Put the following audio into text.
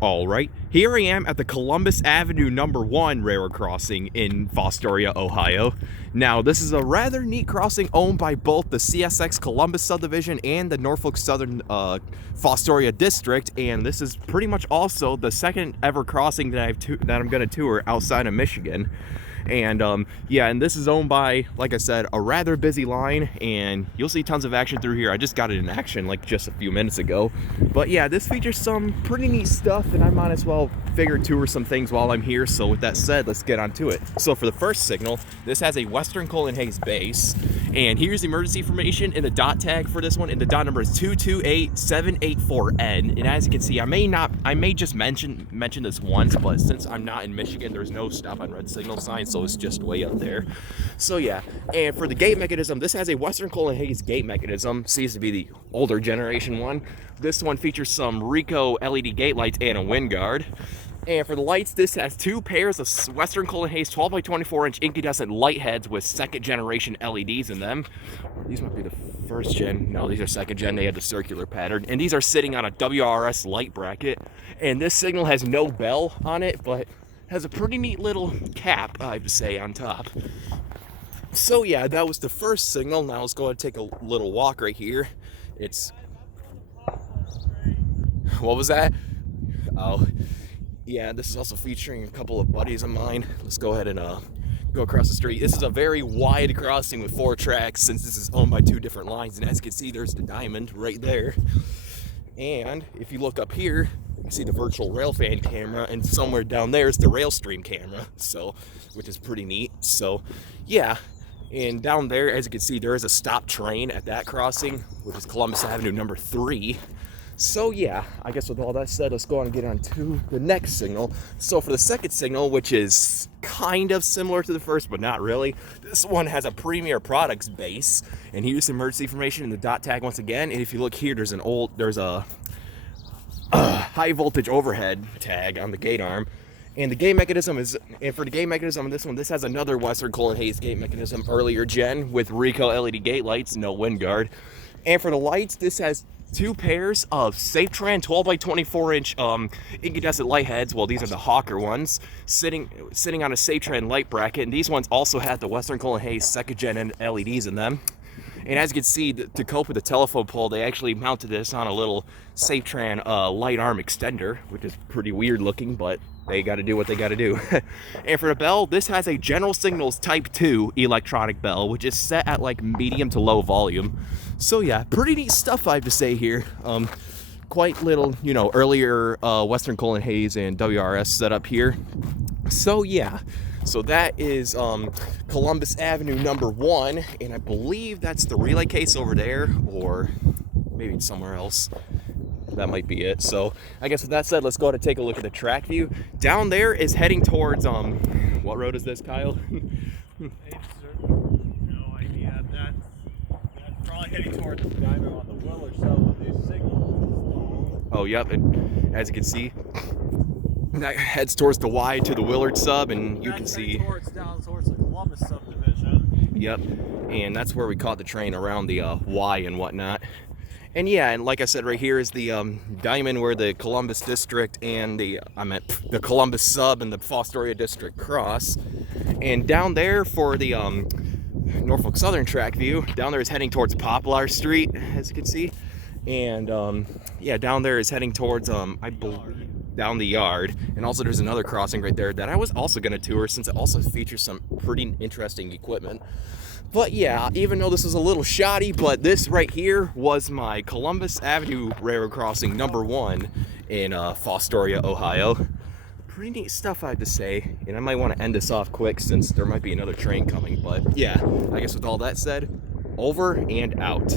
Alright, here I am at the Columbus Avenue #1 railroad crossing in Fostoria, Ohio. Now, this is a rather neat crossing owned by both the CSX Columbus subdivision and the Norfolk Southern Fostoria district, and this is pretty much also the second ever crossing that I'm going to tour outside of Michigan. And yeah, and this is owned by, like I said, a rather busy line, and you'll see tons of action through here. I just got it in action like just a few minutes ago. But yeah, this features some pretty neat stuff, and I might as well figure tour some things while I'm here. So with that said, let's get on to it. So for the first signal, this has a Western Colin Hayes base, and here's the emergency information and the dot tag for this one, and the dot number is 228784N. And as you can see, I may just mention this once, but since I'm not in Michigan, there's no stop on red signal sign, so it's just way up there. So yeah, and for the gate mechanism, this has a Western Colin Hayes gate mechanism. Seems to be the older generation one. This one features some Rico LED gate lights and a wind guard. And for the lights, this has two pairs of Western Colin Hayes 12 by 24 inch incandescent light heads with second generation LEDs in them. These might be the first gen. No, these are second gen. They had the circular pattern. And these are sitting on a WRS light bracket. And this signal has no bell on it, but has a pretty neat little cap, I have to say, on top. So yeah, that was the first signal. Now let's go ahead and take a little walk right here. What was that? Oh. Yeah, this is also featuring a couple of buddies of mine. Let's go ahead and go across the street. This is a very wide crossing with 4 tracks, since this is owned by 2 different lines. And as you can see, there's the diamond right there. And if you look up here, you can see the virtual rail fan camera, and somewhere down there is the rail stream camera, so which is pretty neat. So yeah, and down there, as you can see, there is a stop train at that crossing, which is Columbus Avenue #3. So yeah, I guess with all that said, let's go on and get on to the next signal. So for the second signal, which is kind of similar to the first, but not really, this one has a Premier Products base, and here's the emergency information and the dot tag once again. And if you look here, there's a high voltage overhead tag on the gate arm. And the gate mechanism for the gate mechanism on this one, this has another Western Colin Hayes gate mechanism, earlier gen, with Rico LED gate lights, no wind guard. And for the lights, this has 2 pairs of Safetran 12 by 24 inch incandescent light heads. Well, these are the Hawker ones, sitting on a Safetran light bracket, and these ones also have the Western Colin Hayes second gen LEDs in them. And as you can see, to cope with the telephone pole, they actually mounted this on a little Safetran light arm extender, which is pretty weird looking, but they got to do what they got to do. And for the bell, this has a General Signals Type 2 electronic bell, which is set at like medium to low volume. So yeah, pretty neat stuff I have to say here. Quite little, earlier Western Colin Hayes and WRS setup here. So yeah. So that is Columbus Avenue #1, and I believe that's the relay case over there, or maybe it's somewhere else. That might be it. So I guess with that said, let's go ahead and take a look at the track view. Down there is heading towards, what road is this, Kyle? No idea. That's probably heading towards the diamond on the Willard, so the new signal. Oh, yep, and as you can see, that heads towards the Y to the Willard sub, and you can see down towards the Columbus subdivision. Yep, and that's where we caught the train, around the Y and whatnot. And yeah, and like I said, right here is the diamond where the Columbus district and the Columbus sub and the Fostoria district cross. And down there for the Norfolk Southern track view, down there is heading towards Poplar Street, as you can see. And yeah, down there is heading towards I believe down the yard. And also there's another crossing right there that I was also going to tour, since it also features some pretty interesting equipment. But yeah, even though this is a little shoddy, but this right here was my Columbus Avenue railroad crossing #1 in Fostoria, Ohio. Pretty neat stuff I have to say, and I might want to end this off quick since there might be another train coming. But yeah, I guess with all that said, over and out.